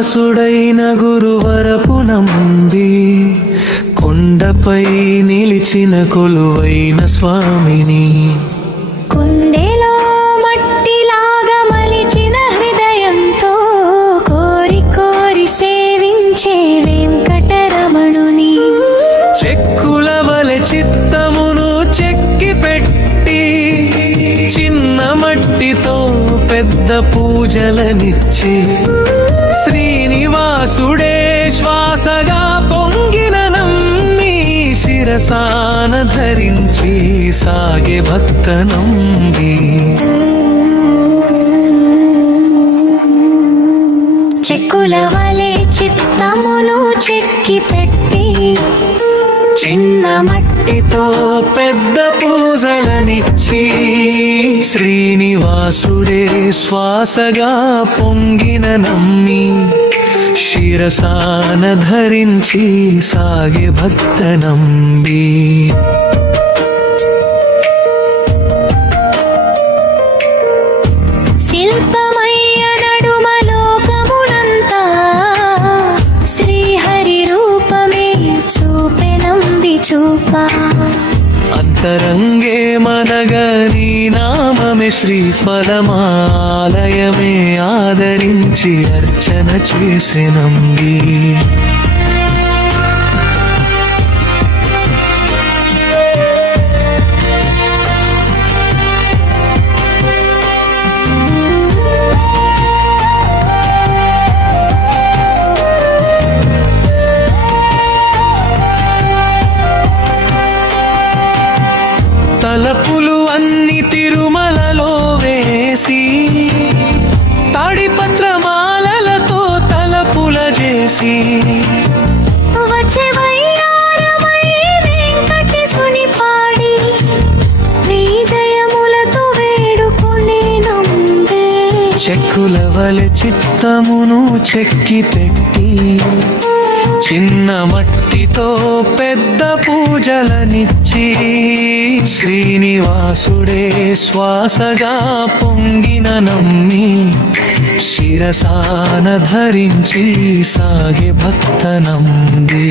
శ్రీనివాసుడైన గురువరపు నంబి కొండపై నిలిచిన కొలువైన స్వామిని కుండెలో మట్టిలాగా మలిచిన హృదయంతో కోరి కోరి సేవించే వెంకటరమణుని చెక్కుల వలె చిత్తమును చెక్కి పెట్టి చిన్న మట్టితో పెద్ద పూజలనిచ్చి శ్రీనివాసుడే శ్వాసగా పొంగిన నమ్మి శిరసాన ధరించి సాగే భక్త నంబి చెక్కుల వలె చిత్తమును చెక్కి పెట్టి చిన్న మట్టితో పెద్ద పూజలనిచ్చి శ్రీనివాసుడే శ్వాసగా పొంగిన నమ్మి శిరసాన ధరించి సాగే భక్త నంబి శిల్పమయ్య నడుమ లోకమునంతా శ్రీహరి రూపమే చూపె నంబి చూపా అంతరంగే మనగని నామమే శ్రీఫలమాలయమే ఆదరించి అర్చన చేసే నంబి తలపులు అన్ని తిరుమలలో వేసి తాడిపత్రమాలలతో తలపుల చేసి వచ్చే వయ్యారమై వెంకటేశుని పాడి నీ జయములతో వేడుకునే నంబే చెక్కుల వలె చిత్తమును చెక్కి పెట్టి చిన్న మట్టితో పెద్ద పూజలనిచ్చి శ్రీనివాసుడే శ్వాసగా పొంగిన నమ్మి శిరసాన ధరించి సాగే భక్త నంబి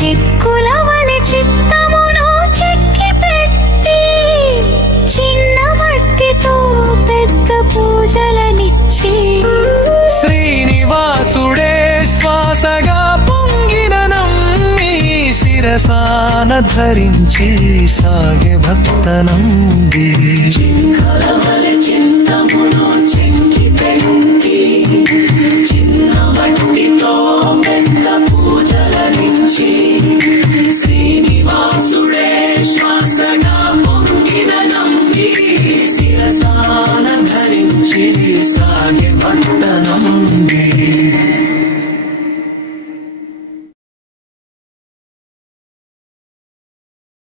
చెక్కుల వలె చిత్తమును చెక్కి పెట్టి చిన్న మట్టితో పెద్ద పూజలనిచ్చి శ్రీనివాసుడే శ్వాసగా పొంగిన నమ్మి శిరసాన ధరించి సాగే భక్త నంబి చిన్న మట్టితో పెద్ద పూజలనిచ్చి శ్రీనివాసుడే శ్వాసగా పొంగిన నమ్మి శిరసాన ధరించి సాగే భక్త నంబి